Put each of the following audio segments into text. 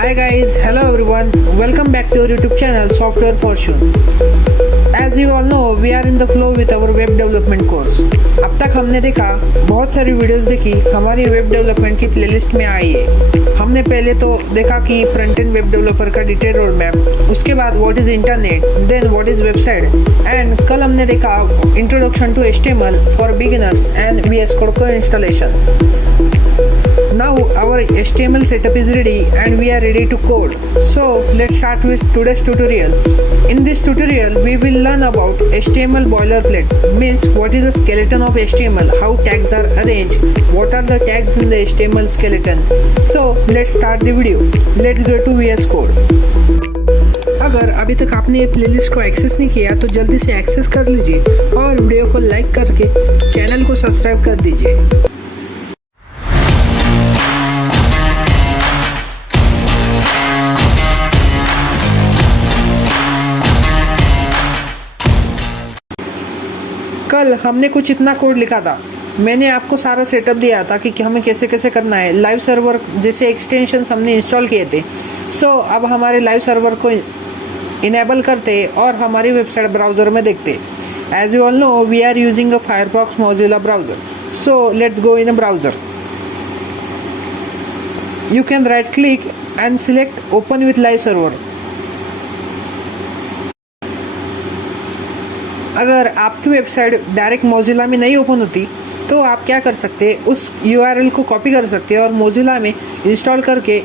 Hi guys, hello everyone. Welcome back to our YouTube channel Software Fortune. As you all know, we are in the flow with our web development course. अब तक हमने देखा बहुत सारी videos देखी हमारी web development की playlist में आई है। हमने पहले तो देखा कि फ्रंट एंड वेब डेवलपर का डिटेल रोड मैप, उसके बाद what is internet, then what is website and कल हमने देखा introduction to HTML for beginners and VS Code को installation. Now our HTML setup is ready and we are ready to code. So let's start with today's tutorial. In this tutorial we will learn about HTML boilerplate, means what is the skeleton of HTML, how tags are arranged, what are the tags in the HTML skeleton. So let's start the video. Let's go to VS Code. अगर अभी तक आपने ये playlist को access नहीं किया तो जल्दी से एक्सेस कर लीजिए और वीडियो को लाइक करके चैनल को सब्सक्राइब कर दीजिए। कल हमने कुछ इतना कोड लिखा था, मैंने आपको सारा सेटअप दिया था कि हमें कैसे कैसे करना है। लाइव सर्वर जैसे एक्सटेंशंस हमने इंस्टॉल किए थे। अब हमारे लाइव सर्वर को इनेबल करते और हमारी वेबसाइट ब्राउज़र में देखते। As you all know we are using a Firefox Mozilla browser. So let's go in a browser. You can right click and select open with live server. अगर आपकी website direct Mozilla में नहीं open होती तो आप क्या कर सकते हैं, उस URL को कॉपी कर सकते हैं और मोजिला में इंस्टॉल करके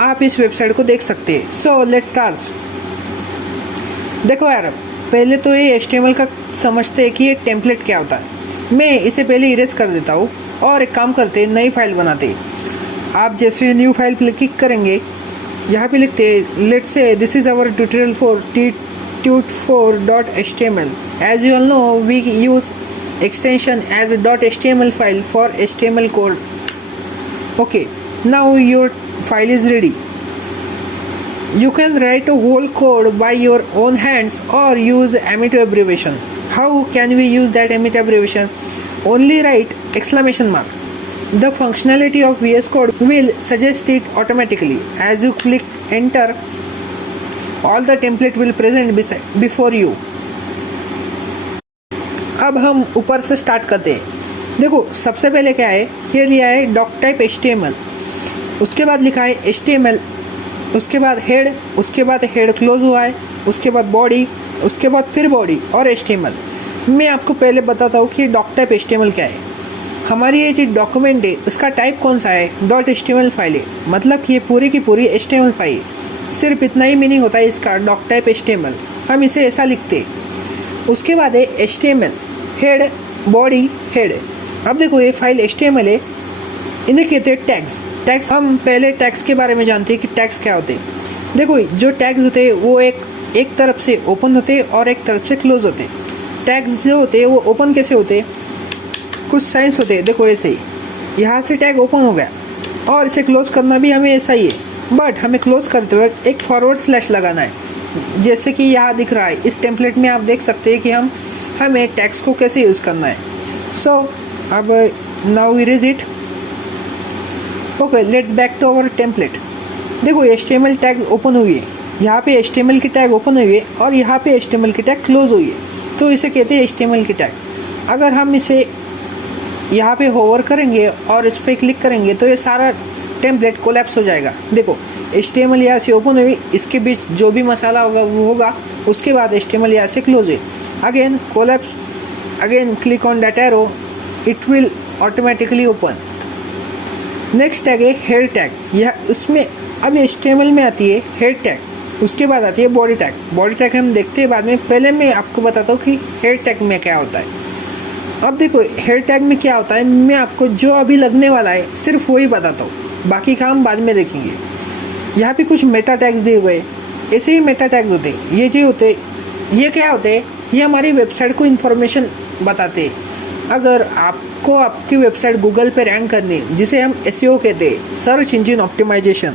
आप इस वेबसाइट को देख सकते हैं। So let's start. देखो यार, पहले तो ये HTML का समझते हैं कि ये टेम्पलेट क्या होता है। मैं इसे पहले इरेज कर देता हूँ और एक काम करते हैं, नई फाइल बनाते हैं। आप जैसे न्यू फाइल पे क्लिक करेंगे, यहाँ पे लिखते हैं let's say this is our tutorial for tut4.html. As you all know, we use extension as a .html file for HTML code. Okay, now your file is ready. You can write a whole code by your own hands or use Amito abbreviation. How can we use that Amito abbreviation? Only write exclamation mark. The functionality of VS Code will suggest it automatically. As you click enter, all the template will present before you. अब हम ऊपर से start करते हैं। देखो सबसे पहले क्या है, ये लिया है doctype HTML, उसके बाद लिखा है HTML, उसके बाद हेड, उसके बाद हेड क्लोज हुआ है, उसके बाद बॉडी, उसके बाद फिर बॉडी और HTML। मैं आपको पहले बताता हूँ कि doctype HTML क्या है। हमारी ये जो डॉक्यूमेंट है उसका टाइप कौन सा है, .html फाइल है, मतलब कि ये पूरी की पूरी HTML फाइल है। सिर्फ इतना ही मीनिंग होता है इसका doctype HTML। हम इसे ऐसा लिखते हैं। उसके बाद है HTML, हेड, बॉडी, हेड। अब देखो ये फाइल HTML है, इन्हें कहते हैं टैग्स। हम पहले टैग्स के बारे में जानते हैं कि टैग्स क्या होते हैं। देखो जो टैग्स होते हैं वो एक तरफ से ओपन होते हैं और एक तरफ से क्लोज होते हैं। टैग्स जो होते हैं वो ओपन कैसे होते हैं, कुछ साइंस होते हैं। देखो ऐसे ही, यहाँ से टैग ओपन हो गया और इसे क्लोज करना भी हमें ऐसा ही है, बट हमें क्लोज करते हुए एक फॉरवर्ड स्लैश लगाना है, जैसे कि यहाँ दिख रहा है। इस टेम्पलेट में आप देख सकते हैं कि हमें टैग्स को कैसे यूज़ करना है। अब now erase it. Okay, let's back to our template. देखो HTML टैग्स ओपन हुई है, यहाँ पे HTML की टैग ओपन हुई है और यहाँ पे HTML की टैग क्लोज हुई है, तो इसे कहते हैं HTML की टैग। अगर हम इसे यहाँ पे होवर करेंगे और इस पर क्लिक करेंगे तो ये सारा टेम्पलेट कोलैप्स हो जाएगा। देखो HTML यहाँ से ओपन हुई, इसके बीच जो भी मसाला होगा वो होगा, उसके बाद HTML यहाँ से क्लोज है। Again collapse, again click on that arrow, it will automatically open. Next tag है हेड टैग। यह उसमें अब HTML में आती है हेड टैग, उसके बाद आती है बॉडी टैग। बॉडी टैग हम देखते हैं बाद में, पहले मैं आपको बताता हूँ कि हेड टैग में क्या होता है। अब देखो हेड टैग में क्या होता है, मैं आपको जो अभी लगने वाला है सिर्फ वही बताता हूँ, बाकी काम बाद में देखेंगे। यहाँ पे कुछ मेटा टैग्स दिए हुए, ऐसे ही मेटा टैग्स होते हैं। ये जो होते, ये क्या होते हैं, ये हमारी वेबसाइट को इन्फॉर्मेशन बताते हैं। अगर आपको आपकी वेबसाइट गूगल पे रैंक करनी है, जिसे हम SEO कहते हैं, सर्च इंजन ऑप्टिमाइजेशन,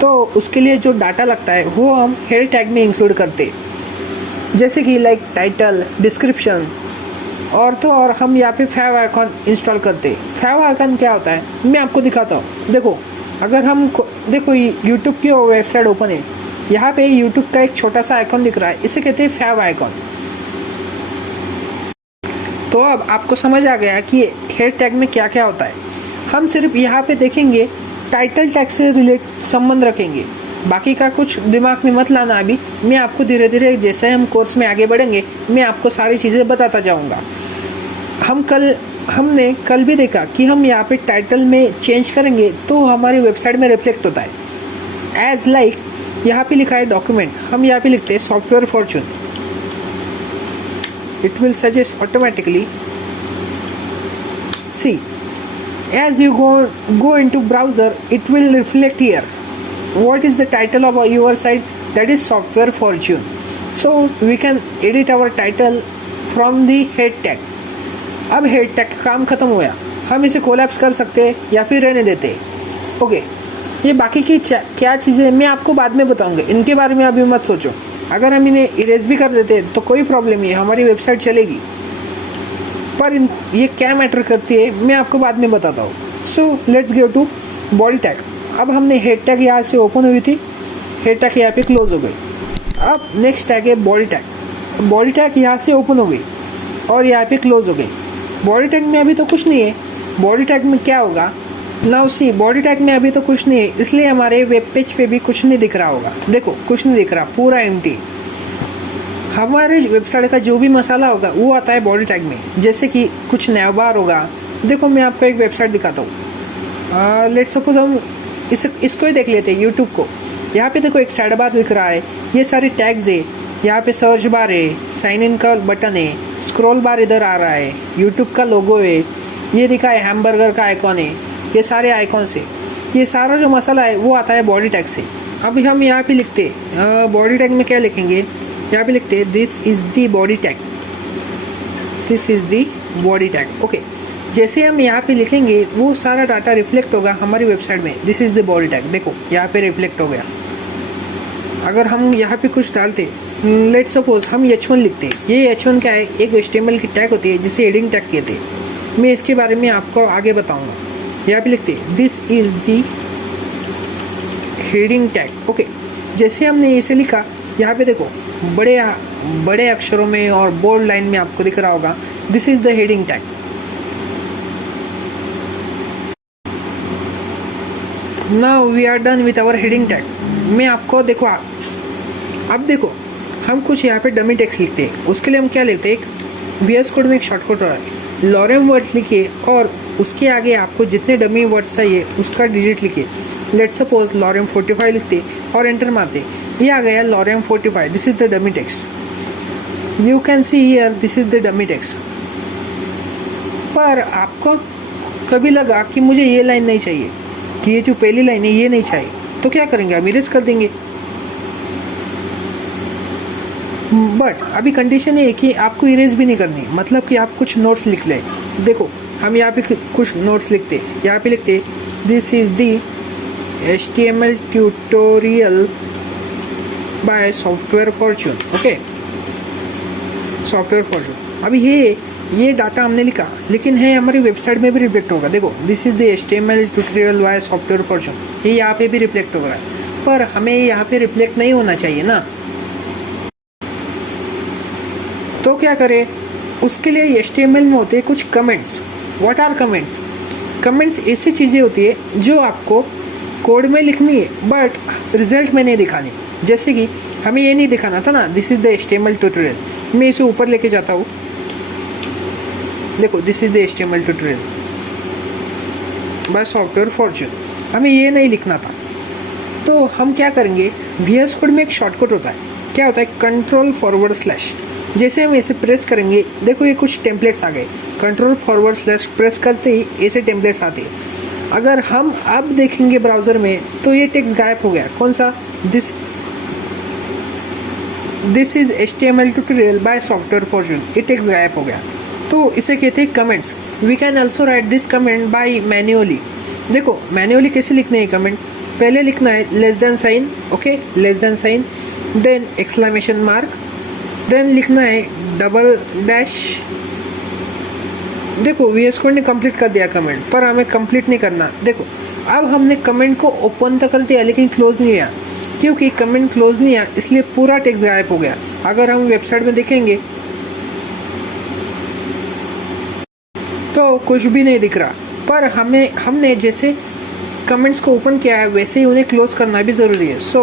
तो उसके लिए जो डाटा लगता है वो हम हेड टैग में इंक्लूड करते हैं, जैसे कि लाइक टाइटल, डिस्क्रिप्शन और तो और हम यहाँ पे फैव आइकॉन इंस्टॉल करते हैं। फैव आइकॉन क्या होता है मैं आपको दिखाता हूँ। देखो अगर हम देखो यूट्यूब की वेबसाइट ओपन है, यहाँ पे यूट्यूब का एक छोटा सा आइकॉन दिख रहा है, इसे कहते हैं फैव आइकॉन। तो अब आपको समझ आ गया कि हेड टैग में क्या क्या होता है। हम सिर्फ यहाँ पे देखेंगे, टाइटल टैग से रिलेट संबंध रखेंगे, बाकी का कुछ दिमाग में मत लाना। अभी मैं आपको धीरे धीरे जैसे हम कोर्स में आगे बढ़ेंगे, मैं आपको सारी चीज़ें बताता जाऊँगा। हमने कल भी देखा कि हम यहाँ पे टाइटल में चेंज करेंगे तो हमारी वेबसाइट में रिफ्लेक्ट होता है। एज लाइक यहाँ पे लिखा है डॉक्यूमेंट, हम यहाँ पे लिखते हैं software fortune, it will suggest automatically. See, as you go into browser, it will reflect here what is the title of your site, that is software fortune. So we can edit our title from the head tag. अब head tag का काम खत्म हुआ, हम इसे collapse कर सकते हैं या फिर रहने देते हैं। ओके, ये बाकी की क्या चीज़ें मैं आपको बाद में बताऊंगा, इनके बारे में अभी मत सोचो। अगर हम इन्हें इरेज भी कर देते तो कोई प्रॉब्लम नहीं है, हमारी वेबसाइट चलेगी। पर ये क्या मैटर करती है मैं आपको बाद में बताता हूँ। So let's go to body tag. अब हमने हेड टैग यहाँ से ओपन हुई थी, हेड टैग यहाँ पे क्लोज हो गई। अब नेक्स्ट टैग है बॉडी टैग। बॉडी टैग यहाँ से ओपन हो गई और यहाँ पे क्लोज हो गई। बॉडी टैग में अभी तो कुछ नहीं है। बॉडी टैग में क्या होगा, नाउ सी, बॉडी टैग में अभी तो कुछ नहीं है, इसलिए हमारे वेब पेज पे भी कुछ नहीं दिख रहा होगा। देखो कुछ नहीं दिख रहा, पूरा एम्प्टी। हमारे वेबसाइट का जो भी मसाला होगा वो आता है बॉडी टैग में, जैसे कि कुछ नैवबार होगा। देखो मैं आपको एक वेबसाइट दिखाता हूँ। लेट्स सपोज हम इसको ही देख लेते हैं, यूट्यूब को। यहाँ पे देखो एक साइड बार दिख रहा है, ये सारे टैग्स है। यहाँ पे सर्च बार है, साइन इन का बटन है, स्क्रॉल बार इधर आ रहा है, यूट्यूब का लोगो है, ये दिखा है हैमबर्गर का आइकॉन है, ये सारे आइकॉन से ये सारा जो मसाला है वो आता है बॉडी टैग से। अभी हम यहाँ पे लिखते बॉडी टैग में क्या लिखेंगे, यहाँ पे लिखते हैं this is the body tag, this is the body tag. Okay, जैसे हम यहाँ पे लिखेंगे वो सारा डाटा रिफ्लेक्ट होगा हमारी वेबसाइट में। This is the body tag, देखो यहाँ पे रिफ्लेक्ट हो गया। अगर हम यहाँ पे कुछ डालते, लेट्स सपोज हम H1 लिखते हैं। ये H1 क्या है, एक HTML की टैग होती है जिसे हेडिंग टैग कहते हैं। मैं इसके बारे में आपको आगे बताऊँगा। यहाँ पे लिखते हैं this is the heading tag. Okay, जैसे हमने इसे लिखा, यहाँ पे देखो बड़े अक्षरों में और बोल्ड लाइन में आपको दिख रहा होगा, this is the heading tag. Now we are done with our heading tag. मैं आपको देखो, अब देखो हम कुछ यहाँ पे डमी टेक्स्ट लिखते हैं। उसके लिए हम क्या लिखते हैं, एक VS कोड में एक शॉर्टकट हो रहा है, लॉरेम वर्ड्स लिखिए और उसके आगे आपको जितने डमी वर्ड्स चाहिए उसका डिजिट लिखिए। लेट्स सपोज लॉरेम 45 लिखते और एंटर मारते, ये आ गया lorem 45, this is the dummy text. You can see here this is the dummy text. पर आपको कभी लगा कि मुझे ये लाइन नहीं चाहिए, कि ये जो पहली लाइन है ये नहीं चाहिए, तो क्या करेंगे, हम इरेज कर देंगे। बट अभी कंडीशन ये है कि आपको इरेज भी नहीं करनी, मतलब कि आप कुछ नोट्स लिख लें। देखो हम यहाँ पे कुछ नोट्स लिखते, यहाँ पे लिखते this is the HTML tutorial by software Fortune. Okay, software Fortune. अभी ये डाटा हमने लिखा, लेकिन है हमारी वेबसाइट में भी रिफ्लेक्ट होगा। देखो this is the HTML tutorial by software fortune, ये यहाँ पे भी रिफ्लेक्ट हो रहा है। पर हमें यहाँ पे रिफ्लेक्ट नहीं होना चाहिए ना, तो क्या करें, उसके लिए HTML में होते हैं कुछ comments. What are comments? Comments ऐसी चीज़ें होती है जो आपको कोड में लिखनी है बट रिजल्ट में नहीं दिखानी। जैसे कि हमें ये नहीं दिखाना था ना, this is the HTML tutorial, मैं इसे ऊपर लेके जाता हूँ, देखो this is the HTML tutorial by software Fortune, हमें ये नहीं लिखना था। तो हम क्या करेंगे, VS कोड में एक शॉर्टकट होता है, क्या होता है, कंट्रोल/। जैसे हम इसे प्रेस करेंगे, देखो ये कुछ टेम्पलेट्स आ गए, कंट्रोल/, प्रेस करते ही ऐसे टेम्पलेट्स आते हैं। अगर हम अब देखेंगे ब्राउज़र में तो ये टेक्स्ट गायब हो गया। कौन सा, this is HTML tutorial by software fortune, ये टेक्स्ट गायब हो गया। तो इसे कहते हैं comments. We can also write this comment by manually. देखो मैन्युअली कैसे लिखने हैं कमेंट, पहले लिखना है less than sign, okay, less than sign, then exclamation mark, then लिखना है डबल डैश। देखो VS कोड ने कंप्लीट कर दिया कमेंट, पर हमें कंप्लीट नहीं करना। देखो अब हमने कमेंट को ओपन तो कर दिया लेकिन क्लोज नहीं किया, क्योंकि कमेंट क्लोज नहीं आया इसलिए पूरा टेक्स्ट गायब हो गया। अगर हम वेबसाइट में देखेंगे तो कुछ भी नहीं दिख रहा, पर हमने जैसे कमेंट्स को ओपन किया है वैसे ही उन्हें क्लोज करना भी ज़रूरी है। सो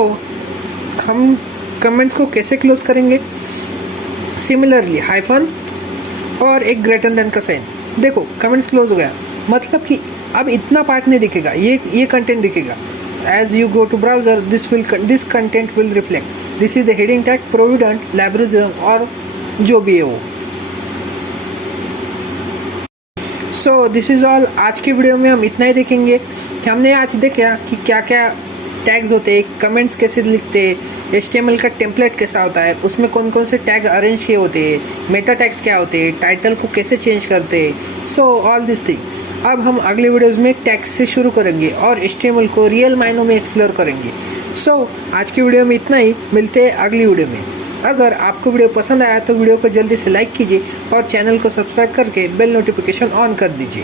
हम कमेंट्स को कैसे क्लोज करेंगे? सिमिलरली हाइफन और एक ग्रेटर देन का साइन। देखो कमेंट्स क्लोज हो गया, मतलब कि अब इतना पार्ट नहीं दिखेगा, ये कंटेंट दिखेगा। As you go to browser this content will reflect, this is the heading tag, प्रोविडेंट, लाइब्रेरिज्म और जो भी है वो। So this is all. आज की वीडियो में हम इतना ही देखेंगे कि हमने आज देखा कि क्या क्या टैग्स होते हैं, कमेंट्स कैसे लिखते हैं, HTML का टेम्पलेट कैसा होता है, उसमें कौन कौन से टैग अरेंज किए होते हैं, मेटा टैग्स क्या होते हैं, टाइटल को कैसे चेंज करते हैं। सो ऑल दिस थिंग अब हम अगले वीडियोज़ में टैग्स से शुरू करेंगे और HTML को रियल मायनों में एक्सप्लोर करेंगे। सो आज की वीडियो में इतना ही, मिलते हैं अगली वीडियो में। अगर आपको वीडियो पसंद आया तो वीडियो को जल्दी से लाइक कीजिए और चैनल को सब्सक्राइब करके बेल नोटिफिकेशन ऑन कर दीजिए।